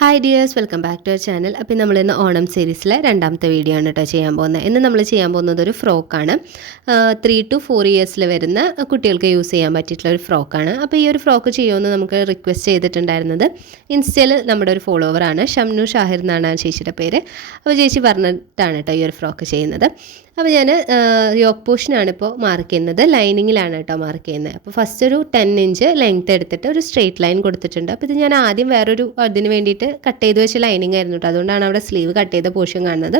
Hi dears, welcome back to our channel. അപ്പോൾ നമ്മൾ ഇന്ന് ഓണം സീരീസിലെ രണ്ടാമത്തെ വീഡിയോ ആണ് കേട്ടോ ചെയ്യാൻ പോകുന്നത്. ഇന്ന് നമ്മൾ ചെയ്യാൻ പോകുന്നത് ഒരു ഫ്രോക്കാണ്. 3 to 4 ഇയേഴ്സിൽ വരുന്ന കുട്ടികൾക്ക് യൂസ് ചെയ്യാൻ പറ്റിയിട്ടുള്ള ഒരു ഫ്രോക്കാണ്. അപ്പോൾ ഈ ഒരു ഫ്രോക്ക് ചെയ്യുമെന്ന് നമുക്ക് റിക്വസ്റ്റ് ചെയ്തിട്ടുണ്ടായിരുന്നത് ഇൻസ്റ്റയിൽ നമ്മുടെ ഒരു ഫോളോവറാണ്, ഷംനു ഷാഹിർ എന്നാണ് ആ ചേച്ചിയുടെ പേര്. അപ്പോൾ ചേച്ചി പറഞ്ഞിട്ടാണ് കേട്ടോ ഈ ഒരു ഫ്രോക്ക് ചെയ്യുന്നത്. അപ്പോൾ ഞാൻ യോക്ക് പോർഷനാണ് ഇപ്പോൾ മാർക്ക് ചെയ്യുന്നത്, ലൈനിങ്ങിലാണ് കേട്ടോ മാർക്ക് ചെയ്യുന്നത്. അപ്പോൾ ഫസ്റ്റ് ഒരു 10 ഇഞ്ച് ലെങ്ത്ത് എടുത്തിട്ട് ഒരു സ്ട്രെയിറ്റ് ലൈൻ കൊടുത്തിട്ടുണ്ട്. അപ്പോൾ ഇത് ഞാൻ ആദ്യം വേറൊരു അതിന് വേണ്ടിയിട്ട് കട്ട് ചെയ്ത് വെച്ച ലൈനിങ് ആയിരുന്നു കേട്ടോ, അതുകൊണ്ടാണ് അവിടെ സ്ലീവ് കട്ട് ചെയ്ത പോർഷൻ കാണുന്നത്.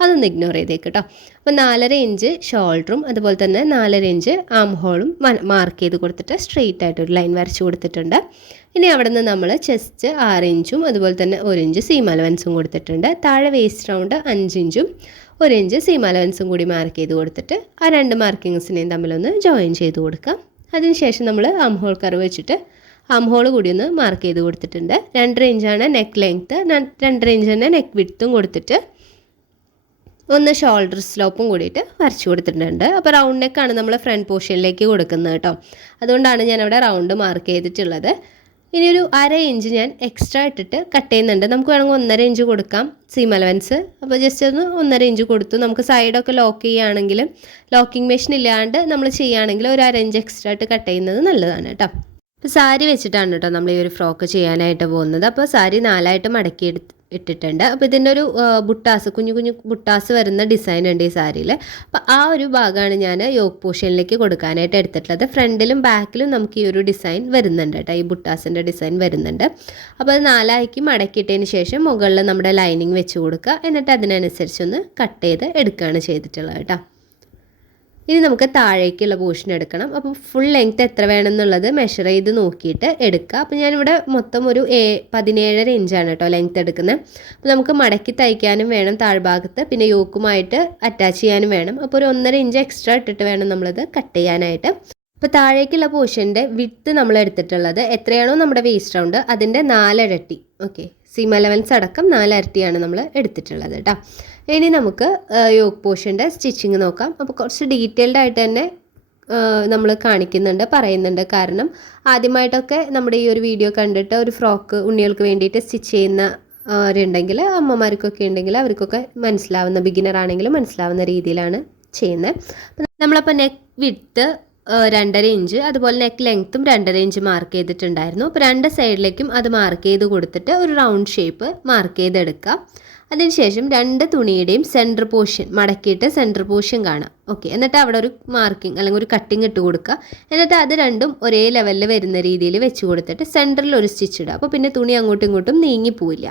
അതൊന്ന് ഇഗ്നോർ ചെയ്തേക്ക് കേട്ടോ. അപ്പോൾ 4.5 ഇഞ്ച് ഷോൾഡറും അതുപോലെ തന്നെ 4.5 ഇഞ്ച് ആം ഹോളും മാർക്ക് ചെയ്ത് കൊടുത്തിട്ട് സ്ട്രെയിറ്റ് ആയിട്ടൊരു ലൈൻ വരച്ച് കൊടുത്തിട്ടുണ്ട്. ഇനി അവിടെ നിന്ന് നമ്മൾ ചെസ്റ്റ് 6 ഇഞ്ചും അതുപോലെ തന്നെ 1 ഇഞ്ച് സീം അലവൻസും കൊടുത്തിട്ടുണ്ട്. താഴെ വേസ്റ്റ് റൗണ്ട് 5 ഇഞ്ചും 1 ഇഞ്ച് സീം അലവൻസും കൂടി മാർക്ക് ചെയ്ത് കൊടുത്തിട്ട് ആ രണ്ട് മാർക്കിങ്സിനെയും തമ്മിലൊന്ന് ജോയിൻ ചെയ്ത് കൊടുക്കാം. അതിനുശേഷം നമ്മൾ ആം ഹോൾ കർവ് വെച്ചിട്ട് ആം ഹോൾ കൂടി ഒന്ന് മാർക്ക് ചെയ്ത് കൊടുത്തിട്ടുണ്ട്. 2.5 ഇഞ്ചാണ് നെക്ക് ലെങ്ത്ത്, 2.5 ഇഞ്ച് തന്നെ നെക്ക് വിഡ്ത്തും കൊടുത്തിട്ട് ഒന്ന് ഷോൾഡർ സ്ലോപ്പും കൂടിയിട്ട് വരച്ച് കൊടുത്തിട്ടുണ്ട്. അപ്പോൾ റൗണ്ട് നെക്കാണ് നമ്മൾ ഫ്രണ്ട് പോർഷനിലേക്ക് കൊടുക്കുന്നത് കേട്ടോ, അതുകൊണ്ടാണ് ഞാനവിടെ റൗണ്ട് മാർക്ക് ചെയ്തിട്ടുള്ളത്. ഇനി ഒരു 1/2 ഇഞ്ച് ഞാൻ എക്സ്ട്രാ ഇട്ടിട്ട് കട്ട് ചെയ്യുന്നുണ്ട്. നമുക്ക് വേണമെങ്കിൽ 1.5 ഇഞ്ച് കൊടുക്കാം സീം അലവൻസ്. അപ്പോൾ ജസ്റ്റ് ഒന്ന് 1.5 ഇഞ്ച് കൊടുത്തു. നമുക്ക് സൈഡൊക്കെ ലോക്ക് ചെയ്യുകയാണെങ്കിൽ, ലോക്കിംഗ് മെഷീൻ ഇല്ലാണ്ട് നമ്മൾ ചെയ്യുകയാണെങ്കിൽ ഒരു 1/2 ഇഞ്ച് എക്സ്ട്രാ ഇട്ട് കട്ട് ചെയ്യുന്നത് നല്ലതാണ് കേട്ടോ. അപ്പോൾ സാരി വെച്ചിട്ടാണ് കേട്ടോ നമ്മൾ ഈ ഒരു ഫ്രോക്ക് ചെയ്യാനായിട്ട് പോകുന്നത്. അപ്പോൾ സാരി 4ആയിട്ട് മടക്കി ഇട്ടിട്ടുണ്ട്. അപ്പോൾ ഇതിൻ്റെ ഒരു ബുട്ടാസ്, കുഞ്ഞു കുഞ്ഞു ബുട്ടാസ് വരുന്ന ഡിസൈൻ ഉണ്ട് ഈ സാരിയിൽ. അപ്പോൾ ആ ഒരു ഭാഗമാണ് ഞാൻ യോക്ക് പോർഷനിലേക്ക് കൊടുക്കാനായിട്ട് എടുത്തിട്ടുള്ളത്. ഫ്രണ്ടിലും ബാക്കിലും നമുക്ക് ഈ ഒരു ഡിസൈൻ വരുന്നുണ്ട് കേട്ടോ, ഈ ബുട്ടാസിൻ്റെ ഡിസൈൻ വരുന്നുണ്ട്. അപ്പോൾ അത് 4ആക്കി മടക്കിയിട്ടതിന് ശേഷം മുകളിൽ നമ്മുടെ ലൈനിങ് വെച്ച് കൊടുക്കുക. എന്നിട്ട് അതിനനുസരിച്ചൊന്ന് കട്ട് ചെയ്ത് എടുക്കുകയാണ് ചെയ്തിട്ടുള്ളത് കേട്ടോ. ഇനി നമുക്ക് താഴേക്കുള്ള പോർഷൻ എടുക്കണം. അപ്പോൾ ഫുൾ ലെങ്ത്ത് എത്ര വേണമെന്നുള്ളത് മെഷർ ചെയ്ത് നോക്കിയിട്ട് എടുക്കുക. അപ്പോൾ ഞാനിവിടെ മൊത്തം ഒരു 17.5 ഇഞ്ചാണ് കേട്ടോ ലെങ്ത്ത് എടുക്കുന്നത്. അപ്പോൾ നമുക്ക് മടക്കി തയ്ക്കാനും വേണം താഴ്ഭാഗത്ത്, പിന്നെ യോക്കുമായിട്ട് അറ്റാച്ച് ചെയ്യാനും വേണം. അപ്പോൾ ഒരു 1.5 ഇഞ്ച് എക്സ്ട്രാ ഇട്ടിട്ട് വേണം നമ്മളത് കട്ട് ചെയ്യാനായിട്ട്. അപ്പോൾ താഴേക്കുള്ള പോർഷൻ്റെ വിഡ്ത്ത് നമ്മൾ എടുത്തിട്ടുള്ളത് എത്രയാണോ നമ്മുടെ വേസ്റ്റ് റൗണ്ട് അതിൻ്റെ 4 ഇരട്ടി. ഓക്കെ, സീം അലവൻസ് അടക്കം 4 ഇരട്ടിയാണ് നമ്മൾ എടുത്തിട്ടുള്ളത് കേട്ടോ. ഇനി നമുക്ക് യോക്ക് പോർഷൻ്റെ സ്റ്റിച്ചിങ് നോക്കാം. അപ്പോൾ കുറച്ച് ഡീറ്റെയിൽഡ് ആയിട്ട് തന്നെ നമ്മൾ പറയുന്നുണ്ട്. കാരണം ആദ്യമായിട്ടൊക്കെ നമ്മുടെ ഈ ഒരു വീഡിയോ കണ്ടിട്ട് ഒരു ഫ്രോക്ക് ഉണ്ണികൾക്ക് വേണ്ടിയിട്ട് സ്റ്റിച്ച് ചെയ്യുന്നവരുണ്ടെങ്കിൽ, അമ്മമാർക്കൊക്കെ ഉണ്ടെങ്കിൽ അവർക്കൊക്കെ മനസ്സിലാവുന്ന, ബിഗിനർ ആണെങ്കിലും മനസ്സിലാവുന്ന രീതിയിലാണ് ചെയ്യുന്നത്. നമ്മളപ്പോൾ നെക്ക് വിഡ്ത്ത് 2.5 ഇഞ്ച്, അതുപോലെ നെക്ക് ലെങ്ത്തും 2.5 ഇഞ്ച് മാർക്ക് ചെയ്തിട്ടുണ്ടായിരുന്നു. അപ്പോൾ 2 സൈഡിലേക്കും അത് മാർക്ക് ചെയ്ത് കൊടുത്തിട്ട് ഒരു റൗണ്ട് ഷേപ്പ് മാർക്ക് ചെയ്തെടുക്കുക. അതിനുശേഷം 2 തുണിയുടെയും സെൻറ്റർ പോർഷൻ മടക്കിയിട്ട് സെൻറ്റർ പോർഷൻ കാണാം. ഓക്കെ, എന്നിട്ട് അവിടെ ഒരു മാർക്കിംഗ് അല്ലെങ്കിൽ ഒരു കട്ടിങ് ഇട്ട് കൊടുക്കുക. എന്നിട്ട് അത് രണ്ടും ഒരേ ലെവലിൽ വരുന്ന രീതിയിൽ വെച്ച് കൊടുത്തിട്ട് സെൻറ്ററിൽ ഒരു സ്റ്റിച്ച് ഇടുക. അപ്പോൾ പിന്നെ തുണി അങ്ങോട്ടും ഇങ്ങോട്ടും നീങ്ങിപ്പോവില്ല.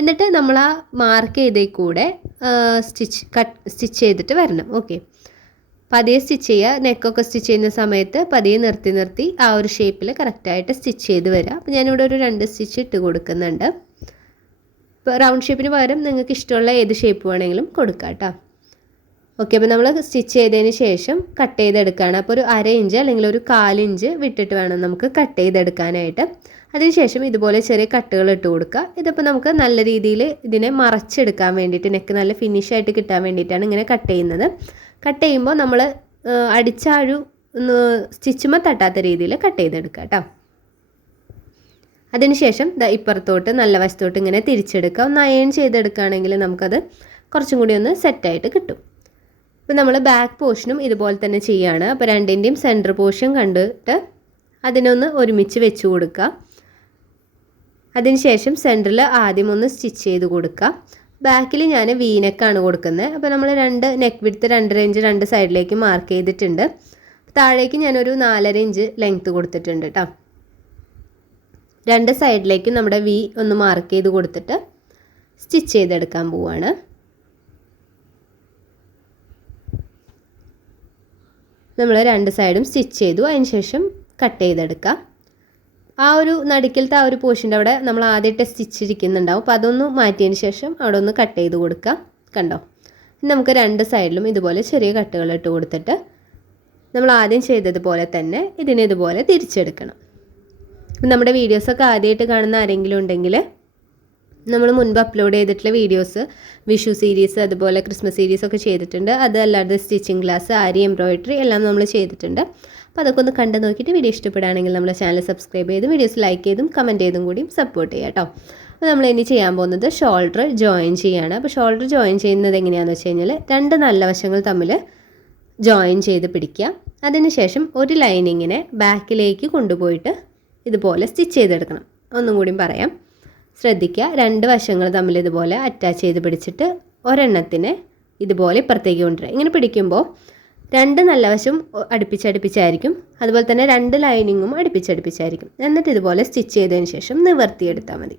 എന്നിട്ട് നമ്മൾ ആ മാർക്ക് ചെയ്തേ കൂടെ സ്റ്റിച്ച് ചെയ്തിട്ട് വരണം. ഓക്കെ, പതിയെ സ്റ്റിച്ച് ചെയ്യുക. നെക്കൊക്കെ സ്റ്റിച്ച് ചെയ്യുന്ന സമയത്ത് പതിയെ നിർത്തി ആ ഒരു ഷേപ്പിൽ കറക്റ്റായിട്ട് സ്റ്റിച്ച് ചെയ്ത് വരിക. അപ്പോൾ ഞാനിവിടെ ഒരു 2 സ്റ്റിച്ച് ഇട്ട് കൊടുക്കുന്നുണ്ട്. ഇപ്പോൾ റൗണ്ട് ഷേപ്പിന് പകരം നിങ്ങൾക്ക് ഇഷ്ടമുള്ള ഏത് ഷേപ്പ് വേണമെങ്കിലും കൊടുക്കാം കേട്ടോ. ഓക്കെ, അപ്പോൾ നമ്മൾ സ്റ്റിച്ച് ചെയ്തതിന് ശേഷം കട്ട് ചെയ്തെടുക്കുകയാണ്. അപ്പോൾ ഒരു 1/2 ഇഞ്ച് അല്ലെങ്കിൽ ഒരു 1/4 ഇഞ്ച് വിട്ടിട്ട് വേണം നമുക്ക് കട്ട് ചെയ്തെടുക്കാനായിട്ട്. അതിനുശേഷം ഇതുപോലെ ചെറിയ കട്ടുകൾ ഇട്ട് കൊടുക്കുക. ഇതിപ്പോൾ നമുക്ക് നല്ല രീതിയിൽ ഇതിനെ മറച്ചെടുക്കാൻ വേണ്ടിയിട്ട്, നെക്ക് നല്ല ഫിനിഷായിട്ട് കിട്ടാൻ വേണ്ടിയിട്ടാണ് ഇങ്ങനെ കട്ട് ചെയ്യുന്നത്. കട്ട് ചെയ്യുമ്പോൾ നമ്മൾ അടിച്ച ഒരു സ്റ്റിച്ചുമ്പോൾ തട്ടാത്ത രീതിയിൽ കട്ട് ചെയ്തെടുക്കുക കേട്ടോ. അതിനുശേഷം ഇപ്പുറത്തോട്ട് നല്ല വശത്തോട്ട് ഇങ്ങനെ തിരിച്ചെടുക്കുക. ഒന്ന് അയൺ ചെയ്തെടുക്കുകയാണെങ്കിൽ നമുക്കത് കുറച്ചും കൂടി ഒന്ന് സെറ്റായിട്ട് കിട്ടും. അപ്പോൾ നമ്മൾ ബാക്ക് പോർഷനും ഇതുപോലെ തന്നെ ചെയ്യുകയാണ്. അപ്പോൾ 2ൻ്റെയും സെൻറ്റർ പോർഷൻ കണ്ടിട്ട് അതിനൊന്ന് ഒരുമിച്ച് വെച്ച് കൊടുക്കുക. അതിനുശേഷം സെൻറ്ററിൽ ആദ്യം ഒന്ന് സ്റ്റിച്ച് ചെയ്ത് കൊടുക്കുക. ബാക്കിൽ ഞാൻ വീനെക്കാണ് കൊടുക്കുന്നത്. അപ്പോൾ നമ്മൾ 2 നെക്ക് വിഡ്ത്ത് 2.5 ഇഞ്ച് 2 സൈഡിലേക്ക് മാർക്ക് ചെയ്തിട്ടുണ്ട്. താഴേക്ക് ഞാനൊരു 4.5 ഇഞ്ച് ലെങ്ത്ത് കൊടുത്തിട്ടുണ്ട് കേട്ടോ. 2 സൈഡിലേക്ക് നമ്മുടെ വി ഒന്ന് മാർക്ക് ചെയ്ത് കൊടുത്തിട്ട് സ്റ്റിച്ച് ചെയ്തെടുക്കാൻ പോവുകയാണ്. നമ്മൾ 2 സൈഡും സ്റ്റിച്ച് ചെയ്തു. അതിന് ശേഷം കട്ട് ചെയ്തെടുക്കാം. ആ ഒരു നടുക്കിലത്തെ ആ ഒരു പോർഷൻ്റെ അവിടെ നമ്മൾ ആദ്യമായിട്ട് സ്റ്റിച്ച് ഇരിക്കുന്നുണ്ടാവും. അപ്പോൾ അതൊന്ന് മാറ്റിയതിന് ശേഷം അവിടെ ഒന്ന് കട്ട് ചെയ്ത് കൊടുക്കുക. കണ്ടോ, നമുക്ക് 2 സൈഡിലും ഇതുപോലെ ചെറിയ കട്ടുകൾ ഇട്ട് കൊടുത്തിട്ട് നമ്മൾ ആദ്യം ചെയ്തതുപോലെ തന്നെ ഇതിനെ ഇതുപോലെ തിരിച്ചെടുക്കണം. നമ്മുടെ വീഡിയോസൊക്കെ ആദ്യമായിട്ട് കാണുന്ന ആരെങ്കിലും ഉണ്ടെങ്കിൽ നമ്മൾ മുൻപ് അപ്ലോഡ് ചെയ്തിട്ടുള്ള വീഡിയോസ്, വിഷു സീരീസ് അതുപോലെ ക്രിസ്മസ് സീരീസൊക്കെ ചെയ്തിട്ടുണ്ട്. അതല്ലാതെ സ്റ്റിച്ചിങ് ക്ലാസ്, ആരി എംബ്രോയിഡറി എല്ലാം നമ്മൾ ചെയ്തിട്ടുണ്ട്. അപ്പോൾ അതൊക്കെ ഒന്ന് കണ്ടു നോക്കിയിട്ട് വീഡിയോ ഇഷ്ടപ്പെടുകയാണെങ്കിൽ നമ്മുടെ ചാനൽ സബ്സ്ക്രൈബ് ചെയ്തും വീഡിയോസ് ലൈക്ക് ചെയ്തും കമൻറ്റ് ചെയ്തും കൂടിയും സപ്പോർട്ട് ചെയ്യാം കേട്ടോ. അപ്പോൾ നമ്മൾ ഇനി ചെയ്യാൻ പോകുന്നത് ഷോൾഡർ ജോയിൻ ചെയ്യാണ്. അപ്പോൾ ഷോൾഡർ ജോയിൻ ചെയ്യുന്നത് എങ്ങനെയാണെന്ന് വെച്ച് കഴിഞ്ഞാൽ രണ്ട് നല്ല വശങ്ങൾ തമ്മിൽ ജോയിൻ ചെയ്ത് പിടിക്കുക. അതിനുശേഷം ഒരു ലൈനിങ്ങിനെ ബാക്കിലേക്ക് കൊണ്ടുപോയിട്ട് ഇതുപോലെ സ്റ്റിച്ച് ചെയ്തെടുക്കണം. ഒന്നും കൂടി പറയാം, ശ്രദ്ധിക്കുക. രണ്ട് വശങ്ങൾ തമ്മിൽ ഇതുപോലെ അറ്റാച്ച് ചെയ്ത് പിടിച്ചിട്ട് ഒരെണ്ണത്തിനെ ഇതുപോലെ ഇപ്പുറത്തേക്ക് കൊണ്ടുവരിക. ഇങ്ങനെ പിടിക്കുമ്പോൾ രണ്ട് നല്ല വശം അടുപ്പിച്ചടുപ്പിച്ചായിരിക്കും, അതുപോലെ തന്നെ രണ്ട് ലൈനിങ്ങും അടുപ്പിച്ചടുപ്പിച്ചായിരിക്കും. എന്നിട്ട് ഇതുപോലെ സ്റ്റിച്ച് ചെയ്തതിന് ശേഷം നിവർത്തിയെടുത്താൽ മതി.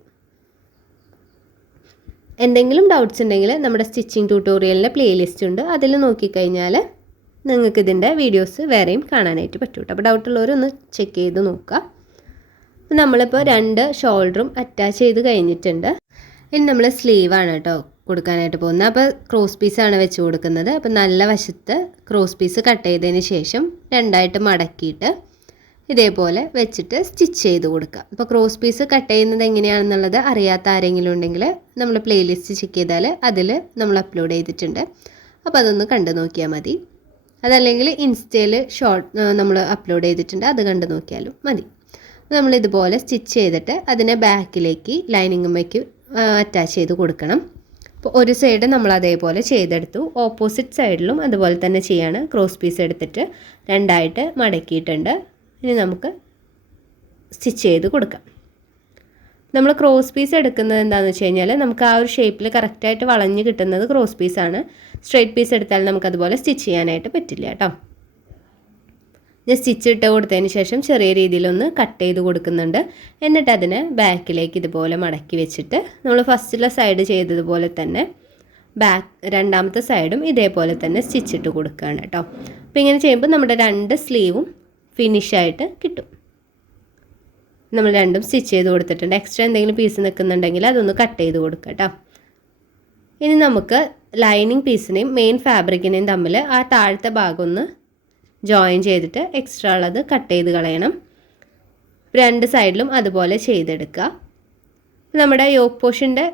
എന്തെങ്കിലും ഡൗട്ട്സ് ഉണ്ടെങ്കിൽ നമ്മുടെ സ്റ്റിച്ചിങ് ട്യൂട്ടോറിയലിൻ്റെ പ്ലേലിസ്റ്റ് ഉണ്ട്, അതിൽ നോക്കിക്കഴിഞ്ഞാൽ നിങ്ങൾക്ക് ഇതിൻ്റെ വീഡിയോസ് വേറെയും കാണാനായിട്ട് പറ്റും കേട്ടോ. അപ്പോൾ ഡൗട്ടുള്ളവരൊന്ന് ചെക്ക് ചെയ്ത് നോക്കുക. അപ്പോൾ നമ്മളിപ്പോൾ രണ്ട് ഷോൾഡറും അറ്റാച്ച് ചെയ്ത് കഴിഞ്ഞിട്ടുണ്ട്. ഇനി നമ്മൾ സ്ലീവാണ് കേട്ടോ കൊടുക്കാനായിട്ട് പോകുന്നത്. അപ്പോൾ ക്രോസ് പീസാണ് വെച്ച് കൊടുക്കുന്നത്. അപ്പോൾ നല്ല വശത്ത് ക്രോസ് പീസ് കട്ട് ചെയ്തതിന് ശേഷം രണ്ടായിട്ട് മടക്കിയിട്ട് ഇതേപോലെ വെച്ചിട്ട് സ്റ്റിച്ച് ചെയ്ത് കൊടുക്കുക. അപ്പോൾ ക്രോസ് പീസ് കട്ട് ചെയ്യുന്നത് എങ്ങനെയാണെന്നുള്ളത് അറിയാത്ത ആരെങ്കിലും ഉണ്ടെങ്കിൽ നമ്മൾ പ്ലേലിസ്റ്റ് ചെക്ക് ചെയ്താൽ അതിൽ നമ്മൾ അപ്ലോഡ് ചെയ്തിട്ടുണ്ട്. അപ്പോൾ അതൊന്ന് കണ്ടു നോക്കിയാൽ മതി. അതല്ലെങ്കിൽ ഇൻസ്റ്റയിൽ നമ്മൾ അപ്ലോഡ് ചെയ്തിട്ടുണ്ട്, അത് കണ്ടു നോക്കിയാലും മതി. നമ്മളിതുപോലെ സ്റ്റിച്ച് ചെയ്തിട്ട് അതിനെ ബാക്കിലേക്ക് ലൈനിങ്ങുമ്മയ്ക്ക് അറ്റാച്ച് ചെയ്ത് കൊടുക്കണം. അപ്പോൾ ഒരു സൈഡ് നമ്മൾ അതേപോലെ ചെയ്തെടുത്തു. ഓപ്പോസിറ്റ് സൈഡിലും അതുപോലെ തന്നെ ചെയ്യാണ്. ക്രോസ് പീസ് എടുത്തിട്ട് രണ്ടായിട്ട് മടക്കിയിട്ടുണ്ട്. ഇനി നമുക്ക് സ്റ്റിച്ച് ചെയ്ത് കൊടുക്കാം. നമ്മൾ ക്രോസ് പീസ് എടുക്കുന്നത് എന്താണെന്ന് വെച്ച് കഴിഞ്ഞാൽ നമുക്ക് ആ ഒരു ഷേപ്പിൽ കറക്റ്റായിട്ട് വളഞ്ഞ് കിട്ടുന്നത് ക്രോസ് പീസാണ്. സ്ട്രെയിറ്റ് പീസ് എടുത്താൽ നമുക്കതുപോലെ സ്റ്റിച്ച് ചെയ്യാനായിട്ട് പറ്റില്ല കേട്ടോ. ഞാൻ സ്റ്റിച്ച് ഇട്ട് കൊടുത്തതിന് ശേഷം ചെറിയ രീതിയിലൊന്ന് കട്ട് ചെയ്ത് കൊടുക്കുന്നുണ്ട്. എന്നിട്ട് അതിനെ ബാക്കിലേക്ക് ഇതുപോലെ മടക്കി വെച്ചിട്ട് നമ്മൾ ഫസ്റ്റിലെ സൈഡ് ചെയ്തതുപോലെ തന്നെ രണ്ടാമത്തെ സൈഡും ഇതേപോലെ തന്നെ സ്റ്റിച്ചിട്ട് കൊടുക്കുകയാണ് കേട്ടോ. അപ്പോൾ ഇങ്ങനെ ചെയ്യുമ്പോൾ നമ്മുടെ രണ്ട് സ്ലീവും ഫിനിഷായിട്ട് കിട്ടും. നമ്മൾ രണ്ടും സ്റ്റിച്ച് ചെയ്ത് കൊടുത്തിട്ടുണ്ട്. എക്സ്ട്രാ എന്തെങ്കിലും പീസ് നിൽക്കുന്നുണ്ടെങ്കിൽ അതൊന്ന് കട്ട് ചെയ്ത് കൊടുക്കുക കേട്ടോ. ഇനി നമുക്ക് ലൈനിങ് പീസിനെയും മെയിൻ ഫാബ്രിക്കിനെയും തമ്മിൽ ആ താഴത്തെ ഭാഗം ഒന്ന് ജോയിൻ ചെയ്തിട്ട് എക്സ്ട്രാ ഉള്ളത് കട്ട് ചെയ്ത് കളയണം. രണ്ട് സൈഡിലും അതുപോലെ ചെയ്തെടുക്കുക. നമ്മുടെ യോക്ക് പോർഷൻ്റെ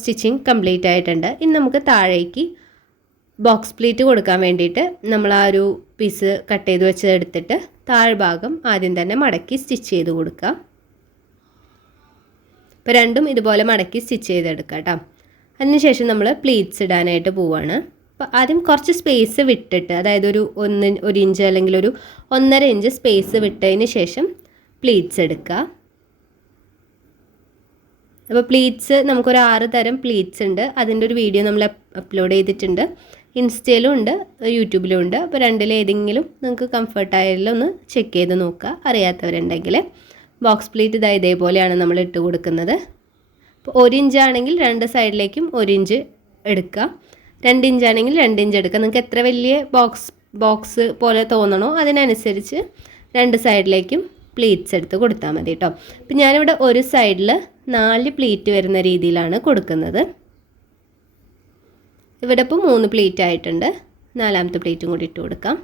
സ്റ്റിച്ചിങ് കംപ്ലീറ്റ് ആയിട്ടുണ്ട്. ഇനി നമുക്ക് താഴേക്ക് ബോക്സ് പ്ലീറ്റ് കൊടുക്കാൻ വേണ്ടിയിട്ട് നമ്മൾ ആ ഒരു പീസ് കട്ട് ചെയ്ത് വെച്ചെടുത്തിട്ട് താഴ്ഭാഗം ആദ്യം തന്നെ മടക്കി സ്റ്റിച്ച് ചെയ്ത് കൊടുക്കുക. ഇപ്പോൾ രണ്ടും ഇതുപോലെ മടക്കി സ്റ്റിച്ച് ചെയ്തെടുക്കുക കേട്ടോ. അതിനുശേഷം നമ്മൾ പ്ലീറ്റ്സ് ഇടാനായിട്ട് പോവുകയാണ്. അപ്പോൾ ആദ്യം കുറച്ച് സ്പേസ് വിട്ടിട്ട്, അതായത് ഒരു ഇഞ്ച് അല്ലെങ്കിൽ ഒരു 1.5 ഇഞ്ച് സ്പേസ് വിട്ടതിന് ശേഷം പ്ലീറ്റ്സ് എടുക്കുക. അപ്പോൾ പ്ലീറ്റ്സ് നമുക്കൊരു 6 തരം പ്ലീറ്റ്സ് ഉണ്ട്. അതിൻ്റെ ഒരു വീഡിയോ നമ്മൾ അപ്ലോഡ് ചെയ്തിട്ടുണ്ട്. ഇൻസ്റ്റയിലും ഉണ്ട്, യൂട്യൂബിലും ഉണ്ട്. അപ്പോൾ രണ്ടിലേതെങ്കിലും നിങ്ങൾക്ക് കംഫർട്ടായാലും ഒന്ന് ചെക്ക് ചെയ്ത് നോക്കുക, അറിയാത്തവരുണ്ടെങ്കിൽ. ബോക്സ് പ്ലീറ്റ് ഇതേപോലെയാണ് നമ്മൾ ഇട്ട് കൊടുക്കുന്നത്. അപ്പോൾ 1 ഇഞ്ചാണെങ്കിൽ രണ്ട് സൈഡിലേക്കും 1 ഇഞ്ച് എടുക്കുക. 2 ഇഞ്ചാണെങ്കിൽ 2 ഇഞ്ച് എടുക്കുക. നിങ്ങൾക്ക് എത്ര വലിയ ബോക്സ് പോലെ തോന്നണോ അതിനനുസരിച്ച് രണ്ട് സൈഡിലേക്കും പ്ലീറ്റ്സ് എടുത്ത് കൊടുത്താൽ മതി കേട്ടോ. അപ്പം ഞാനിവിടെ ഒരു സൈഡിൽ 4 പ്ലീറ്റ് വരുന്ന രീതിയിലാണ് കൊടുക്കുന്നത്. ഇവിടെ ഇപ്പോൾ 3 പ്ലീറ്റ് ആയിട്ടുണ്ട്. 4ാമത്തെ പ്ലീറ്റും കൂടി ഇട്ട് കൊടുക്കാം.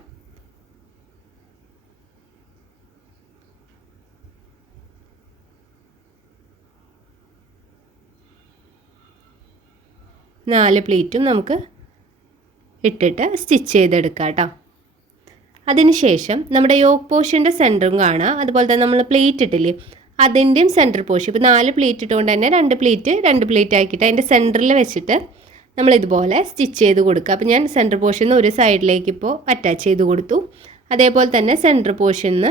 നാല് പ്ലീറ്റും നമുക്ക് ഇട്ടിട്ട് സ്റ്റിച്ച് ചെയ്തെടുക്കാം കേട്ടോ. അതിനുശേഷം നമ്മുടെ യോക്ക് പോർഷൻ്റെ സെൻറ്ററും കാണാം, അതുപോലെ തന്നെ നമ്മൾ പ്ലീറ്റ് ഇട്ടില്ലേ അതിൻ്റെയും സെൻറ്റർ പോർഷൻ. ഇപ്പോൾ 4 പ്ലീറ്റ് ഇട്ടുകൊണ്ട് തന്നെ 2 പ്ലീറ്റ് ആക്കിയിട്ട് അതിൻ്റെ സെൻറ്ററിൽ വെച്ചിട്ട് നമ്മൾ ഇതുപോലെ സ്റ്റിച്ച് ചെയ്ത് കൊടുക്കുക. അപ്പോൾ ഞാൻ സെൻറ്റർ പോർഷനിൽ ഒരു സൈഡിലേക്ക് ഇപ്പോൾ അറ്റാച്ച് ചെയ്ത് കൊടുത്തു. അതേപോലെ തന്നെ സെൻറ്റർ പോർഷനിൽ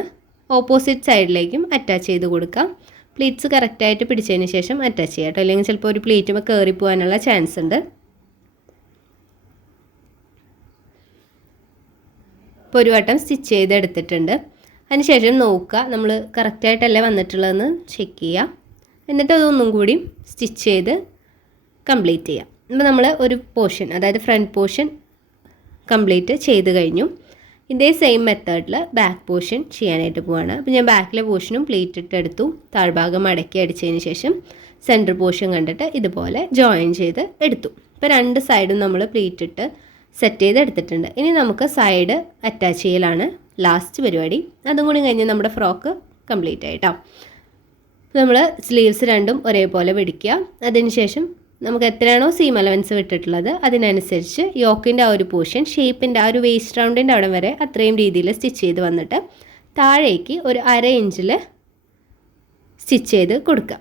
ഓപ്പോസിറ്റ് സൈഡിലേക്കും അറ്റാച്ച് ചെയ്ത് കൊടുക്കാം. പ്ലീറ്റ്സ് കറക്റ്റായിട്ട് പിടിച്ചതിന് ശേഷം അറ്റാച്ച് ചെയ്യാം കേട്ടോ, അല്ലെങ്കിൽ ചിലപ്പോൾ ഒരു പ്ലീറ്റുമ്പോൾ കയറി പോകാനുള്ള ചാൻസ് ഉണ്ട്. ഇപ്പോൾ ഒരു വട്ടം സ്റ്റിച്ച് ചെയ്തെടുത്തിട്ടുണ്ട്. അതിനുശേഷം നോക്കുക നമ്മൾ കറക്റ്റായിട്ടല്ലേ വന്നിട്ടുള്ളതെന്ന് ചെക്ക് ചെയ്യുക. എന്നിട്ട് അതൊന്നും കൂടി സ്റ്റിച്ച് ചെയ്ത് കംപ്ലീറ്റ് ചെയ്യാം. ഇപ്പോൾ നമ്മൾ ഒരു പോർഷൻ, അതായത് ഫ്രണ്ട് പോർഷൻ കംപ്ലീറ്റ് ചെയ്ത് കഴിഞ്ഞു. ഇതേ സെയിം മെത്തേഡിൽ ബാക്ക് പോർഷൻ ചെയ്യാനായിട്ട് പോവാണ്. അപ്പോൾ ഞാൻ ബാക്കിലെ പോർഷനും പ്ലീറ്റ് ഇട്ടെടുത്തു. താഴ്ഭാഗം മടക്കി അടിച്ചതിന് ശേഷം സെൻറ്റർ പോർഷൻ കണ്ടിട്ട് ഇതുപോലെ ജോയിൻ ചെയ്ത് എടുത്തു. ഇപ്പോൾ രണ്ട് സൈഡും നമ്മൾ പ്ലീറ്റ് ഇട്ട് സെറ്റ് ചെയ്ത് എടുത്തിട്ടുണ്ട്. ഇനി നമുക്ക് സൈഡ് അറ്റാച്ച് ചെയ്യലാണ് ലാസ്റ്റ് പരിപാടി. അതും കൂടി കഴിഞ്ഞ് നമ്മുടെ ഫ്രോക്ക് കംപ്ലീറ്റ് ആയിട്ടോ. നമ്മൾ സ്ലീവ്സ് രണ്ടും ഒരേപോലെ പിടിക്കുക. അതിനുശേഷം നമുക്ക് എത്രയാണോ സീം അലവൻസ് വിട്ടിട്ടുള്ളത് അതിനനുസരിച്ച് യോക്കിൻ്റെ ആ ഒരു പോർഷൻ ഷേപ്പിൻ്റെ ആ ഒരു വേസ്റ്റ് റൗണ്ടിൻ്റെ അവിടെ വരെ അത്രയും രീതിയിൽ സ്റ്റിച്ച് ചെയ്ത് വന്നിട്ട് താഴേക്ക് ഒരു 1/2 ഇഞ്ചിൽ സ്റ്റിച്ച് ചെയ്ത് കൊടുക്കുക.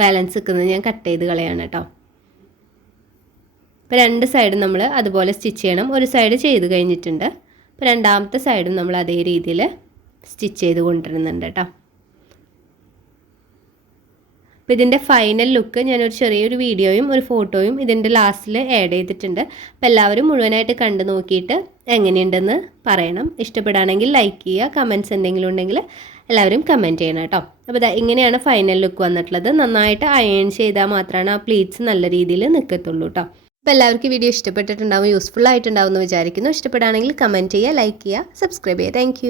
ബാലൻസ് നിൽക്കുന്നത് ഞാൻ കട്ട് ചെയ്ത് കളയാണ് കേട്ടോ. ഇപ്പോൾ 2 സൈഡും നമ്മൾ അതുപോലെ സ്റ്റിച്ച് ചെയ്യണം. ഒരു സൈഡ് ചെയ്ത് കഴിഞ്ഞിട്ടുണ്ട്. അപ്പോൾ രണ്ടാമത്തെ സൈഡും നമ്മൾ അതേ രീതിയിൽ സ്റ്റിച്ച് ചെയ്ത് കൊണ്ടുവരുന്നുണ്ട് കേട്ടോ. അപ്പോൾ ഇതിൻ്റെ ഫൈനൽ ലുക്ക് ഞാനൊരു ചെറിയൊരു വീഡിയോയും ഒരു ഫോട്ടോയും ഇതിൻ്റെ ലാസ്റ്റിൽ ആഡ് ചെയ്തിട്ടുണ്ട്. അപ്പോൾ എല്ലാവരും മുഴുവനായിട്ട് കണ്ടു നോക്കിയിട്ട് എങ്ങനെയുണ്ടെന്ന് പറയണം. ഇഷ്ടപ്പെടുകയാണെങ്കിൽ ലൈക്ക് ചെയ്യുക. കമൻറ്റ്സ് എന്തെങ്കിലും ഉണ്ടെങ്കിൽ എല്ലാവരും കമൻറ്റ് ചെയ്യണം കേട്ടോ. അപ്പോൾ ഇങ്ങനെയാണ് ഫൈനൽ ലുക്ക് വന്നിട്ടുള്ളത്. നന്നായിട്ട് അയൺ ചെയ്താൽ മാത്രമാണ് ആ പ്ലീറ്റ്സ് നല്ല രീതിയിൽ നിൽക്കത്തുള്ളൂ കേട്ടോ. അപ്പോൾ എല്ലാവർക്കും വീഡിയോ ഇഷ്ടപ്പെട്ടിട്ടുണ്ടാവും, യൂസ്ഫുൾ ആയിട്ടുണ്ടാവും എന്ന് വിചാരിക്കുന്നു. ഇഷ്ടപ്പെടുകയാണെങ്കിൽ കമൻറ്റ് ചെയ്യുക, ലൈക്ക് ചെയ്യുക, സബ്സ്ക്രൈബ് ചെയ്യുക. താങ്ക്